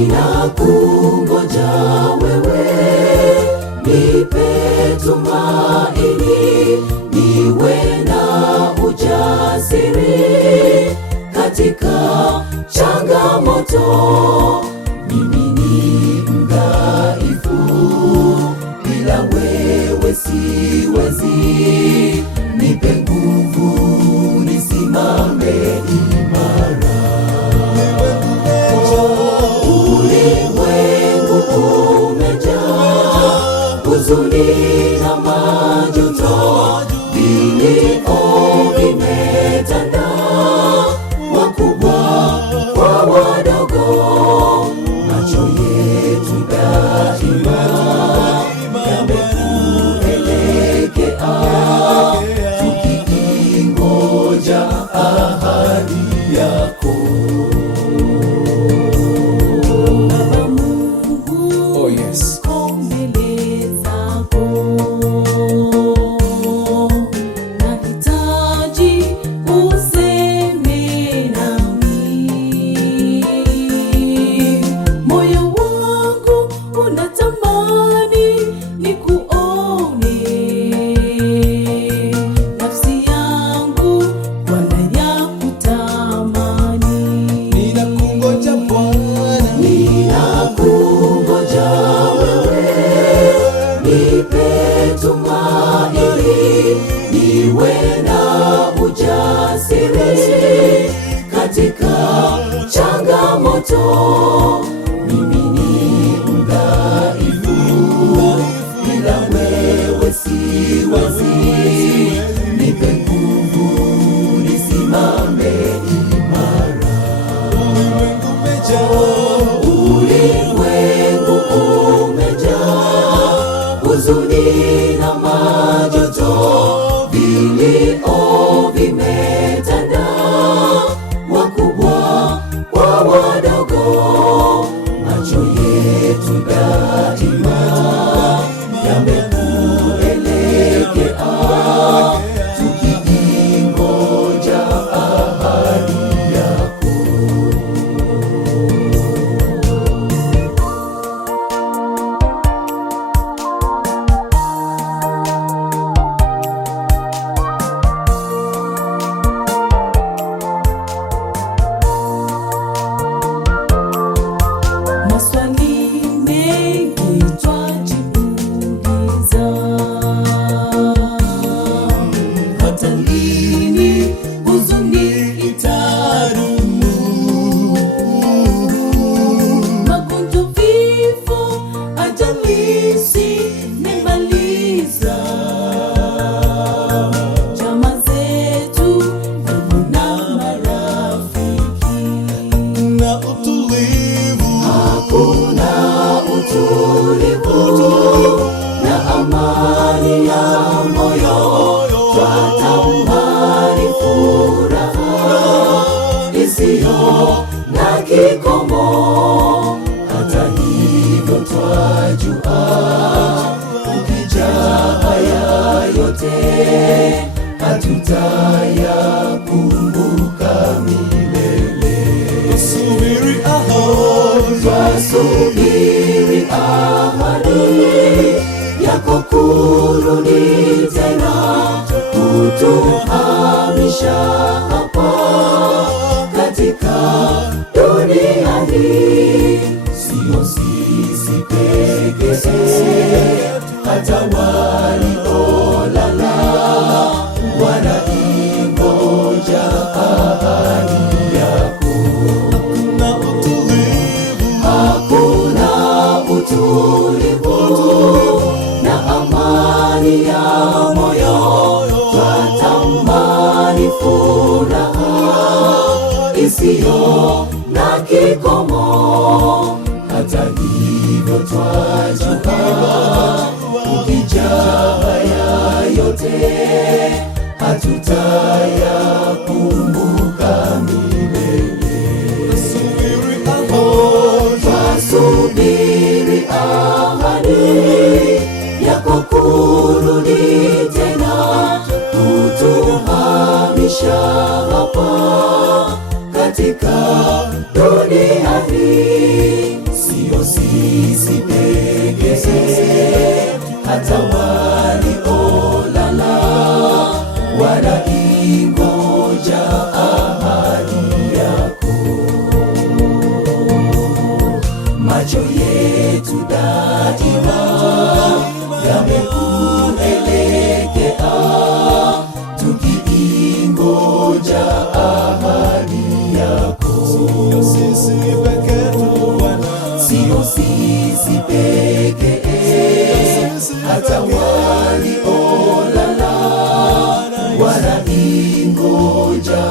ninakungoja wewe, nipe tumaini, niwe na ujasiri katika changamoto. Mimi ni mdhaifu, bila wewe siwezi, nipe nguvu nisimame imara. Ulimwengu umejaa huzuni na majuto, vilio vimetanda, wakubwa kwa wadogo, macho yetu daima yamekuelekea, tukiingoja ahadi yako. Oh yes. Niwe na ujasiri katika changamoto. Mimi ni mdhaifu, bila wewe siwezi, nipe nguvu nisimame imara. Ulimwengu umejaa huzuni na majuto, vilio vimetanda, wakubwa kwa wadogo, macho yetu daima yamekuelekea, tukiingoja ahadi yako. Hakuna utulivu na amani ya moyo, twatamani furaha isiyo na kikomo. Hata hivyo twajua, ukijaa haya yote hatutayakumbuka milele. Twasubiri ahadi yako kurudi tena, kutuhamisha hapa katika dunia hii. Sio sisi pekee, hata waliolala wanaingoja ahadi yako. Hakuna utulivu na amani ya moyo, twatamani furaha isiyo na kikomo. Hata hivyo twajua, ukijaa haya yote hatutayakumbuka milele. Twasubiri ahadi yako kurudi tena, kutuhamisha hapa katika dunia hii. sisi pekee, hata waliolala wanaingoja ahadi yako. Macho yetu daima yamekuelekea, tukiingoja ahadi yako. Sio sisi pekee, hata waliolala wanaingoja